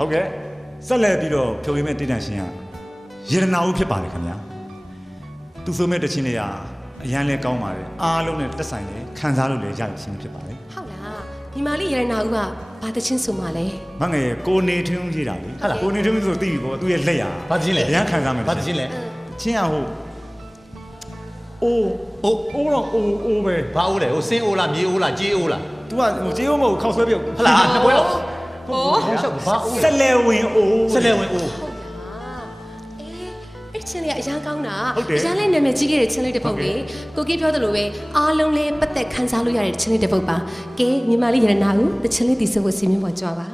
ဟုတ်ကဲ့ဆက်လက်ပြီးတော့ဖြိုပေးမဲ့တိတန့်ရှင်ကရေရနာဦးဖြစ်ပါလေခင်ဗျာသူဆိုမဲ့တခြင်းလေးကအရန်လဲကောင်းပါတယ်အားလုံးနဲ့တက်ဆိုင်တယ်ခံစားလို့လည်းရရခြင်းဖြစ်ပါလေ ဟုတ်လားညီမလေးရတနာဦးကဘာတချင်းဆိုမှလဲ မငယ်ကိုနေထွန်းရေးတာလေဟုတ်လားကိုနေထွန်းဆိုသိပြီပေါ့သူရဲ့လက်ရ ဘာတချင်းလဲ အရန်ခံစားမယ် ဘာတချင်းလဲ ချင်းကဟိုအိုးတော့အိုးပဲ ဘာအိုးလဲဟိုစင်းအိုးလားမြေအိုးလားကြေးအိုးလား तू ကဟိုကြေးဦးမဟုတ်ခောက်ဆွဲပြုတ် ဟလာနှစ်ပွဲတော့ ဟော ဘာရှောက်ဘာအိုး ဆက်လဲဝင်အိုး ဆက်လက်ဝင်အိုး ဟုတ်လားအေးအဲ့ချင်းလေးကအရန်ကောင်းတာ ဟုတ်တယ် အရန်လေးနာမည်ကြီးခဲ့တဲ့ချင်းလေးတစ်ပုဒ်လေကိုကြီးပြောသလိုပဲအားလုံးလေးပတ်သက်ခန်းစားလို့ရတဲ့ချင်းလေးတစ်ပုဒ်ပါကဲညီမလေးရတနာဦးတချင်းလေးတီးဆိုဖို့စီမင်းပေါ်ကြွားပါ